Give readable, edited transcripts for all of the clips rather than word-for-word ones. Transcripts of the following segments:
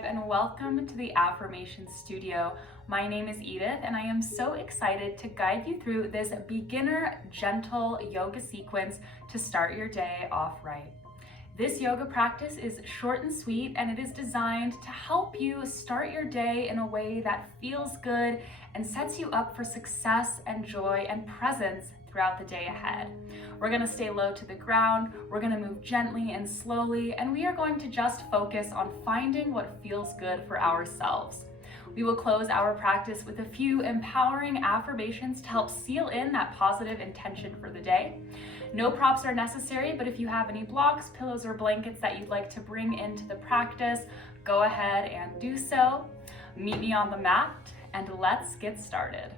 Tribe, and welcome to the Affirmations Studio. My name is Edith, and I am so excited to guide you through this beginner gentle yoga sequence to start your day off right. This yoga practice is short and sweet, and it is designed to help you start your day in a way that feels good and sets you up for success and joy and presence throughout the day ahead. We're going to stay low to the ground, we're going to move gently and slowly, and we are going to just focus on finding what feels good for ourselves. We will close our practice with a few empowering affirmations to help seal in that positive intention for the day. No props are necessary, but if you have any blocks, pillows, or blankets that you'd like to bring into the practice, go ahead and do so. Meet me on the mat, and let's get started.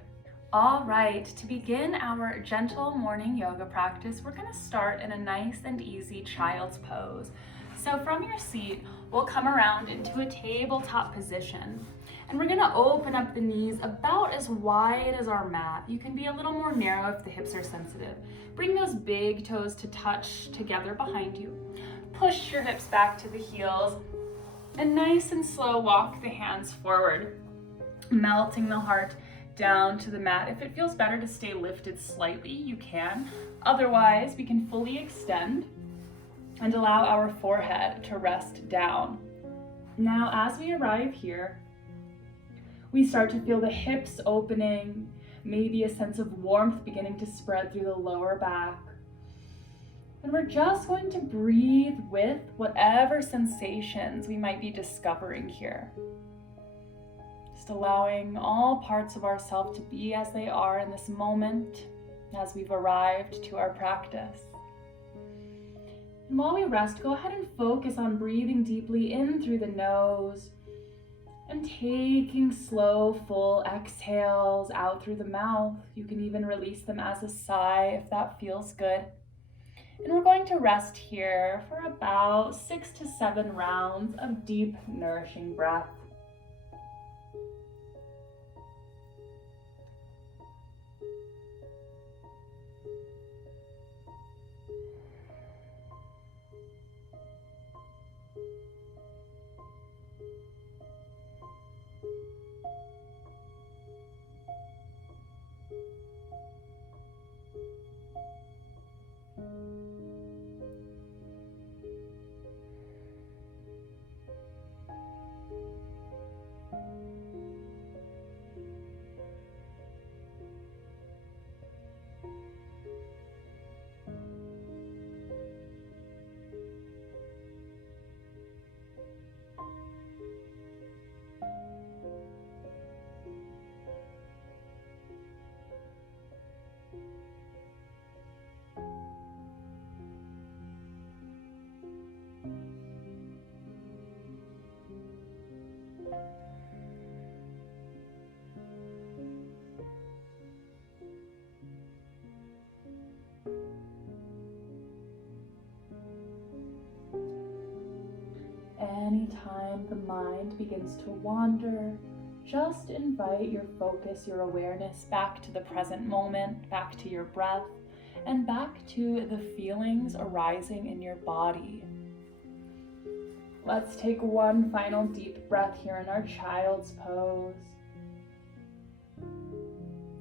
All right, to begin our gentle morning yoga practice, we're going to start in a nice and easy child's pose. So from your seat, we'll come around into a tabletop position, and we're going to open up the knees about as wide as our mat. You can be a little more narrow if the hips are sensitive. Bring those big toes to touch together behind you. Push your hips back to the heels, and nice and slow walk the hands forward, melting the heart down to the mat. If it feels better to stay lifted slightly, you can. Otherwise, we can fully extend and allow our forehead to rest down. Now, as we arrive here, we start to feel the hips opening, maybe a sense of warmth beginning to spread through the lower back. And we're just going to breathe with whatever sensations we might be discovering here. Just allowing all parts of ourselves to be as they are in this moment as we've arrived to our practice. And while we rest, go ahead and focus on breathing deeply in through the nose and taking slow, full exhales out through the mouth. You can even release them as a sigh if that feels good. And we're going to rest here for about 6 to 7 rounds of deep, nourishing breath. Anytime the mind begins to wander, just invite your focus, your awareness back to the present moment, back to your breath, and back to the feelings arising in your body. Let's take one final deep breath here in our child's pose.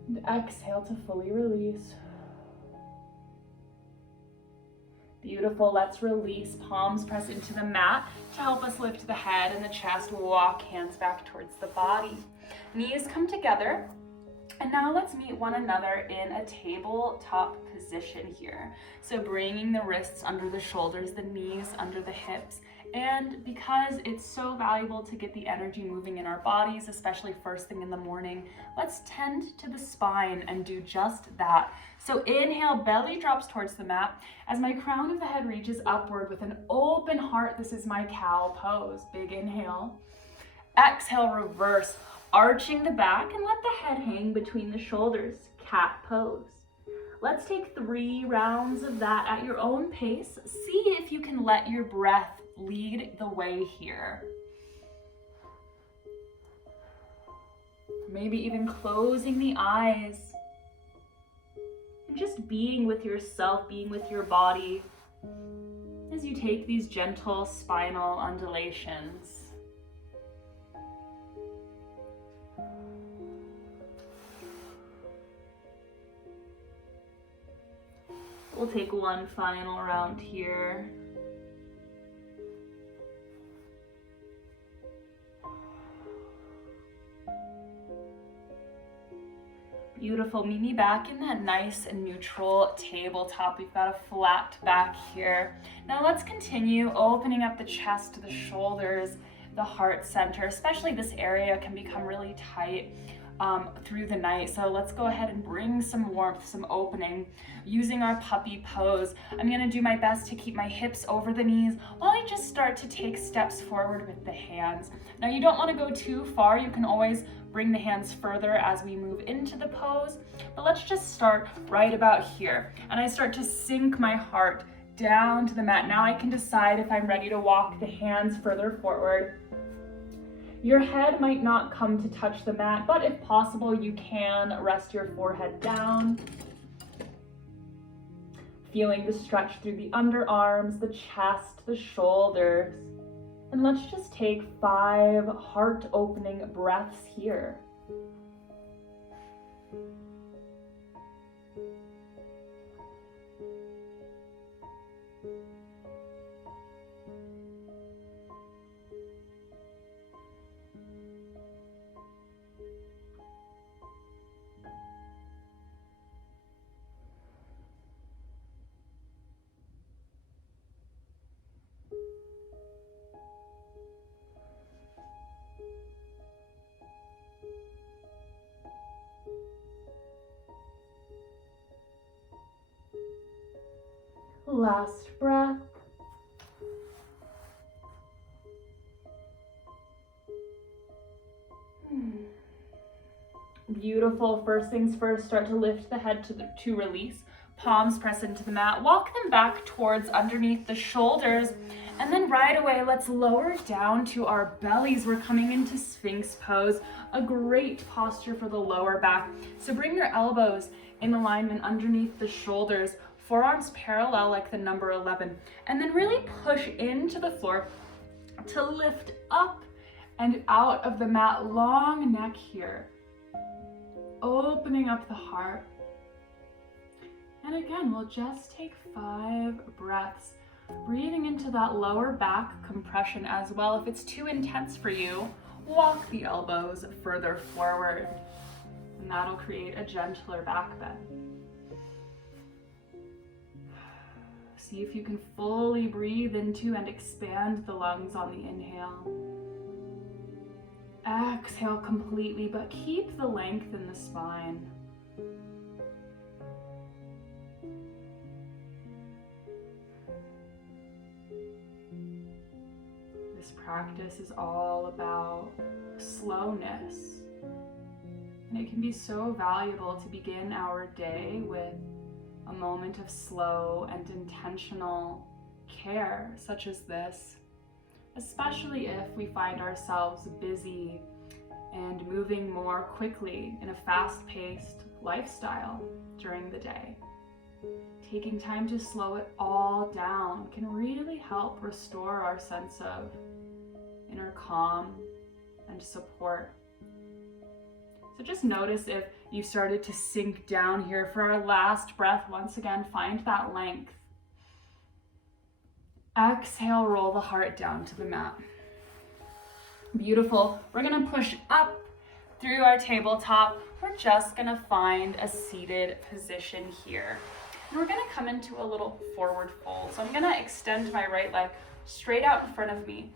And exhale to fully release. Beautiful. Let's release. Palms press into the mat to help us lift the head and the chest. Walk hands back towards the body. Knees come together. And now let's meet one another in a tabletop position here. So bringing the wrists under the shoulders, the knees under the hips. And because it's so valuable to get the energy moving in our bodies, especially first thing in the morning, let's tend to the spine and do just that. So inhale, belly drops towards the mat. As my crown of the head reaches upward with an open heart, this is my cow pose. Big inhale. Exhale, reverse, arching the back and let the head hang between the shoulders. Cat pose. Let's take 3 rounds of that at your own pace. See if you can let your breath lead the way here. Maybe even closing the eyes and just being with yourself, being with your body as you take these gentle spinal undulations. We'll take one final round here. Beautiful. Meet me back in that nice and neutral tabletop. We've got a flat back here. Now let's continue opening up the chest, the shoulders, the heart center. Especially this area can become really tight through the night. So let's go ahead and bring some warmth, some opening using our puppy pose. I'm gonna do my best to keep my hips over the knees while I just start to take steps forward with the hands. Now you don't wanna go too far. You can always bring the hands further as we move into the pose, but let's just start right about here. And I start to sink my heart down to the mat. Now I can decide if I'm ready to walk the hands further forward. Your head might not come to touch the mat, but if possible, you can rest your forehead down. Feeling the stretch through the underarms, the chest, the shoulders. And let's just take 5 heart-opening breaths here. Last breath. Beautiful. First things first, start to lift the head to release. Palms press into the mat. Walk them back towards underneath the shoulders. And then right away, let's lower down to our bellies. We're coming into Sphinx pose, a great posture for the lower back. So bring your elbows in alignment underneath the shoulders. Forearms parallel like the number 11, and then really push into the floor to lift up and out of the mat. Long neck here, opening up the heart. And again, we'll just take 5 breaths, breathing into that lower back compression as well. If it's too intense for you, walk the elbows further forward, and that'll create a gentler back bend. See if you can fully breathe into and expand the lungs on the inhale. Exhale completely, but keep the length in the spine. This practice is all about slowness, and it can be so valuable to begin our day with a moment of slow and intentional care such as this, especially if we find ourselves busy and moving more quickly in a fast-paced lifestyle during the day. Taking time to slow it all down can really help restore our sense of inner calm and support. So just notice if you started to sink down here. For our last breath, once again, find that length. Exhale, roll the heart down to the mat. Beautiful. We're gonna push up through our tabletop. We're just gonna find a seated position here. And we're gonna come into a little forward fold. So I'm gonna extend my right leg straight out in front of me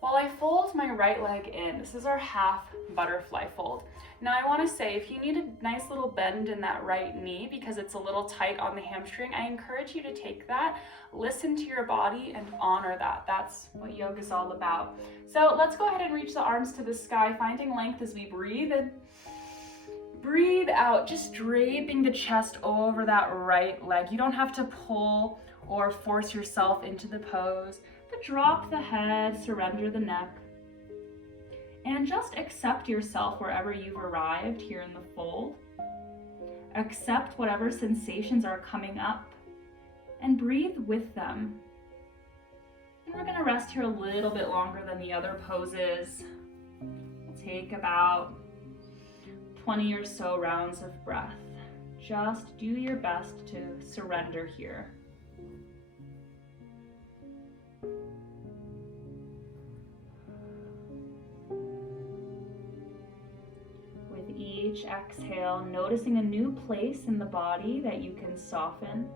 while I fold my right leg in. This is our half butterfly fold. Now I want to say, if you need a nice little bend in that right knee because it's a little tight on the hamstring, I encourage you to take that, listen to your body, and honor that. That's what yoga is all about. So let's go ahead and reach the arms to the sky, finding length as we breathe in. Breathe out, just draping the chest over that right leg. You don't have to pull or force yourself into the pose, but drop the head, surrender the neck. And just accept yourself wherever you've arrived here in the fold. Accept whatever sensations are coming up and breathe with them. And we're gonna rest here a little bit longer than the other poses. We'll take about 20 or so rounds of breath. Just do your best to surrender here. With each exhale, noticing a new place in the body that you can soften.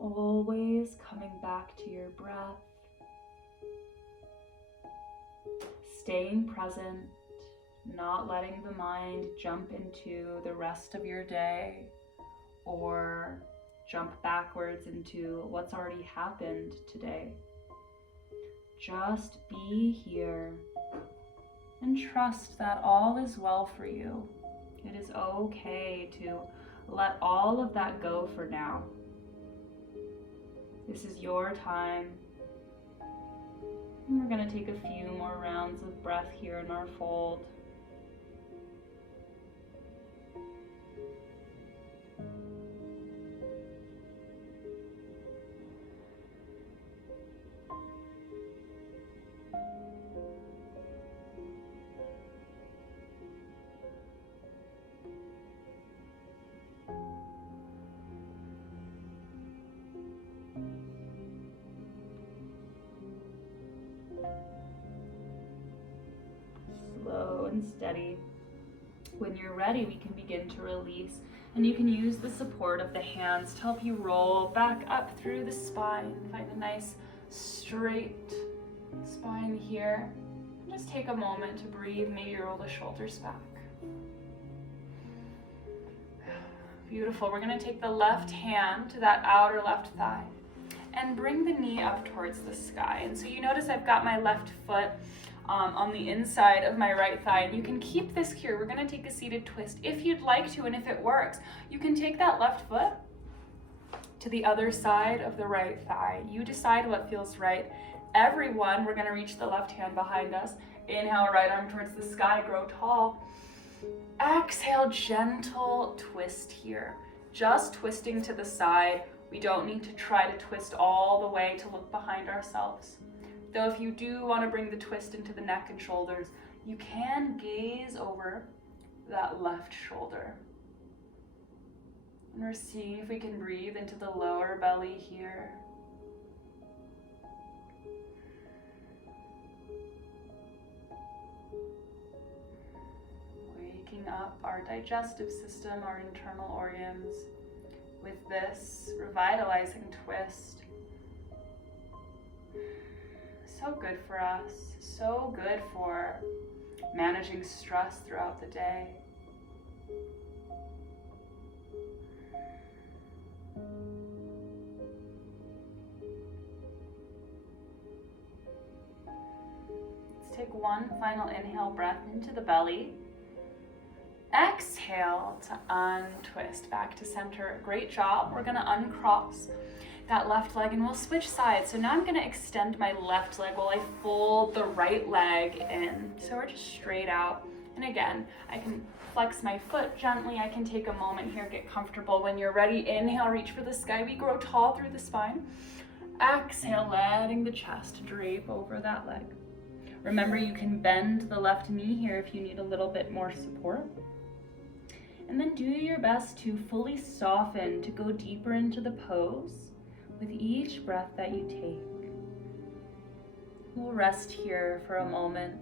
Always coming back to your breath, staying present, not letting the mind jump into the rest of your day or jump backwards into what's already happened today. Just be here and trust that all is well for you. It is okay to let all of that go for now. This is your time. And we're going to take a few more rounds of breath here in our fold. Slow and steady. When you're ready, we can begin to release, and you can use the support of the hands to help you roll back up through the spine. Find a nice straight spine here. And just take a moment to breathe. Maybe roll the shoulders back. Beautiful. We're going to take the left hand to that outer left thigh and bring the knee up towards the sky. And so you notice I've got my left foot on the inside of my right thigh, and you can keep this here. We're going to take a seated twist if you'd like to, and if it works, you can take that left foot to the other side of the right thigh. You decide what feels right. Everyone, we're going to reach the left hand behind us. Inhale, right arm towards the sky, grow tall. Exhale, gentle twist here. Just twisting to the side. We don't need to try to twist all the way to look behind ourselves. Though if you do want to bring the twist into the neck and shoulders, you can gaze over that left shoulder. And we're seeing if we can breathe into the lower belly here. Waking up our digestive system, our internal organs with this revitalizing twist. So good for us, so good for managing stress throughout the day. Let's take one final inhale breath into the belly. Exhale to untwist back to center. Great job. We're going to uncross that left leg and we'll switch sides. So now I'm going to extend my left leg while I fold the right leg in. So we're just straight out. And again, I can flex my foot gently. I can take a moment here, get comfortable. When you're ready, inhale, reach for the sky. We grow tall through the spine. Exhale, letting the chest drape over that leg. Remember, you can bend the left knee here if you need a little bit more support. And then do your best to fully soften, to go deeper into the pose with each breath that you take. We'll rest here for a moment.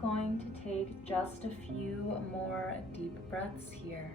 going to take just a few more deep breaths here.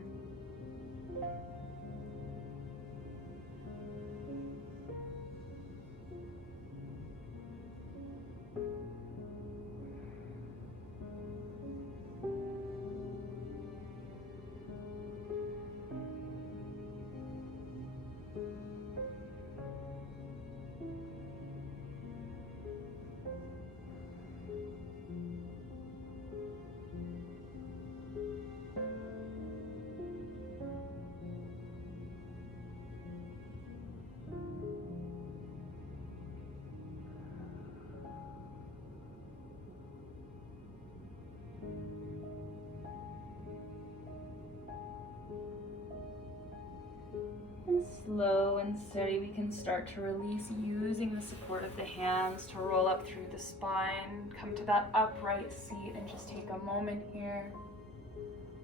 And slow and steady, we can start to release using the support of the hands to roll up through the spine, come to that upright seat and just take a moment here.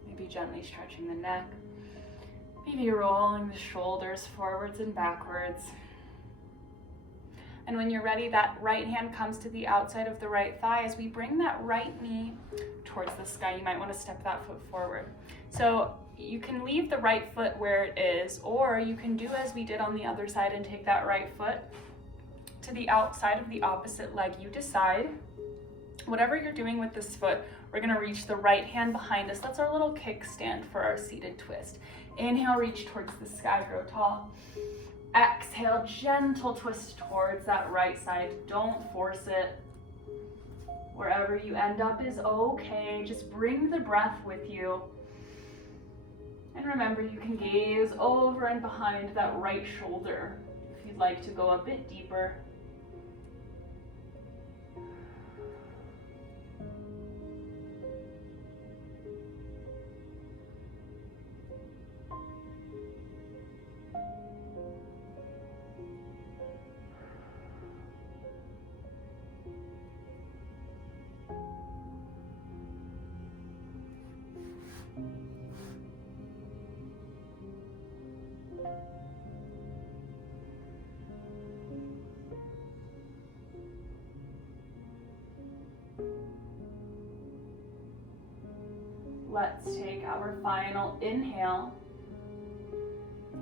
Maybe gently stretching the neck, maybe rolling the shoulders forwards and backwards. And when you're ready, that right hand comes to the outside of the right thigh. As we bring that right knee towards the sky, you might want to step that foot forward. So you can leave the right foot where it is, or you can do as we did on the other side and take that right foot to the outside of the opposite leg. You decide. Whatever you're doing with this foot, we're going to reach the right hand behind us. That's our little kickstand for our seated twist. Inhale, reach towards the sky, grow tall. Exhale, gentle twist towards that right side. Don't force it. Wherever you end up is okay. Just bring the breath with you. And remember, you can gaze over and behind that right shoulder if you'd like to go a bit deeper. Let's take our final inhale.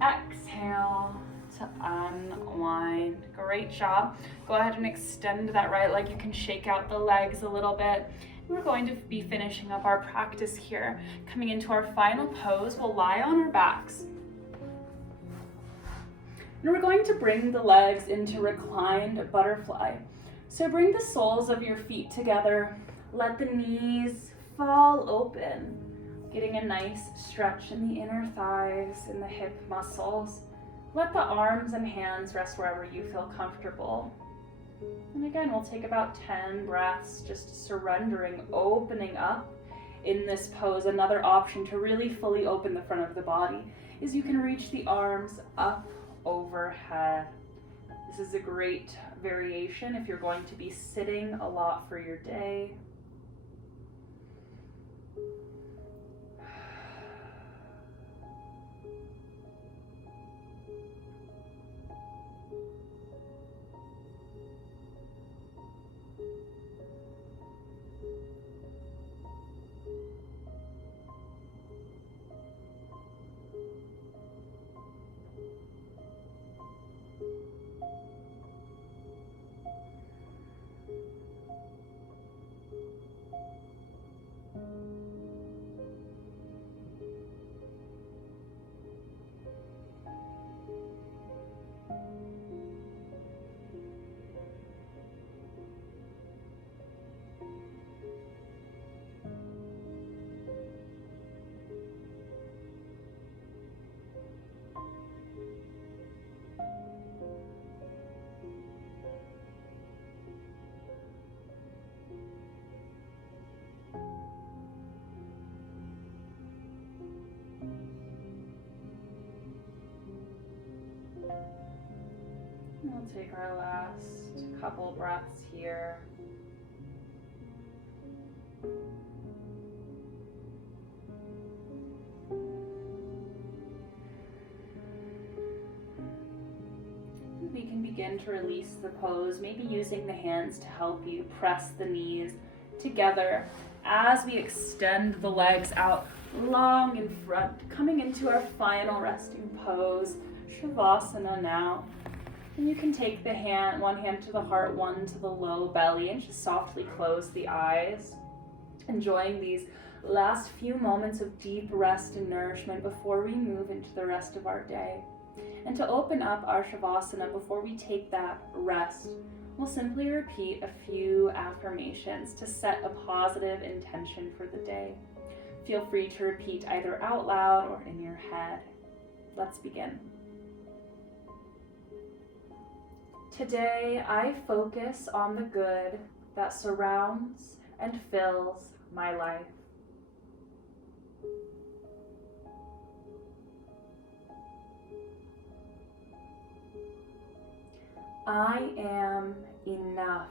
Exhale to unwind. Great job. Go ahead and extend that right leg. You can shake out the legs a little bit. We're going to be finishing up our practice here. Coming into our final pose, we'll lie on our backs. And we're going to bring the legs into reclined butterfly. So bring the soles of your feet together. Let the knees fall open, getting a nice stretch in the inner thighs and the hip muscles. Let the arms and hands rest wherever you feel comfortable. And again, we'll take about 10 breaths, just surrendering, opening up in this pose. Another option to really fully open the front of the body is you can reach the arms up overhead. This is a great variation if you're going to be sitting a lot for your day. We'll take our last couple breaths here. We can begin to release the pose, maybe using the hands to help you press the knees together as we extend the legs out long in front, coming into our final resting pose, Shavasana now. And you can take the hand, one hand to the heart, one to the low belly, and just softly close the eyes, enjoying these last few moments of deep rest and nourishment before we move into the rest of our day. And to open up our Shavasana before we take that rest, we'll simply repeat a few affirmations to set a positive intention for the day. Feel free to repeat either out loud or in your head. Let's begin. Today, I focus on the good that surrounds and fills my life. I am enough.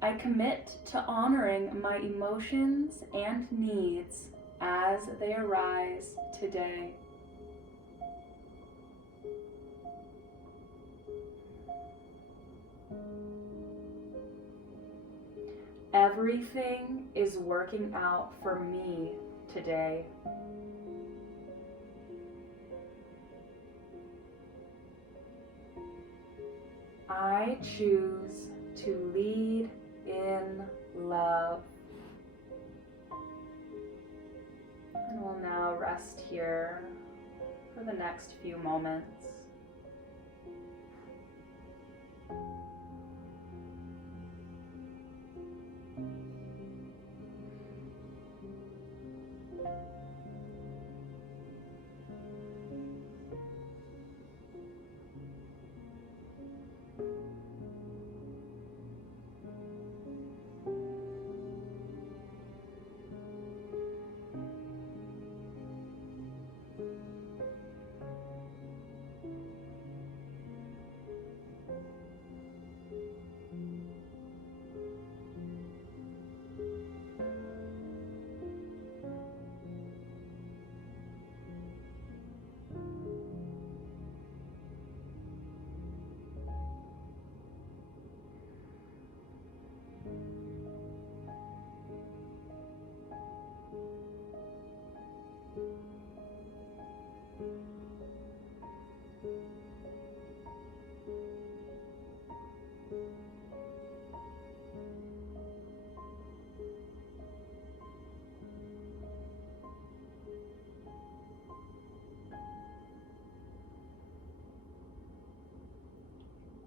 I commit to honoring my emotions and needs as they arise today. Everything is working out for me today. I choose to lead in love. And we'll now rest here for the next few moments.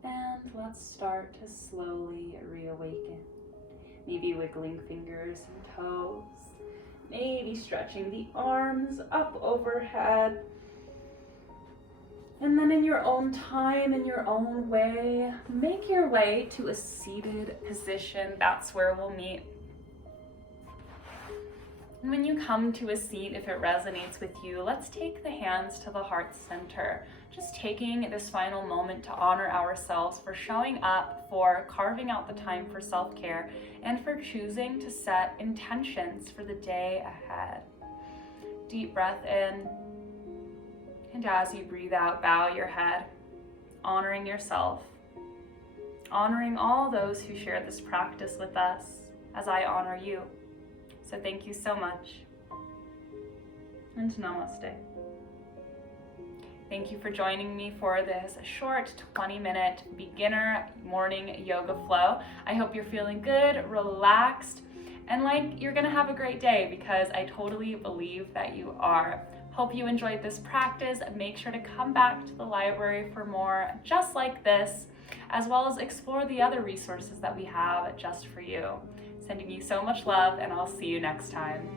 And let's start to slowly reawaken. Maybe wiggling fingers and toes. Maybe stretching the arms up overhead. And then in your own time, in your own way, make your way to a seated position. That's where we'll meet. And when you come to a seat, if it resonates with you, let's take the hands to the heart center. Just taking this final moment to honor ourselves for showing up, for carving out the time for self-care, and for choosing to set intentions for the day ahead. Deep breath in, and as you breathe out, bow your head, honoring yourself, honoring all those who share this practice with us as I honor you. So thank you so much, and namaste. Thank you for joining me for this short 20-minute beginner morning yoga flow. I hope you're feeling good, relaxed, and like you're gonna have a great day, because I totally believe that you are. Hope you enjoyed this practice. Make sure to come back to the library for more just like this, as well as explore the other resources that we have just for you. Sending you so much love, and I'll see you next time.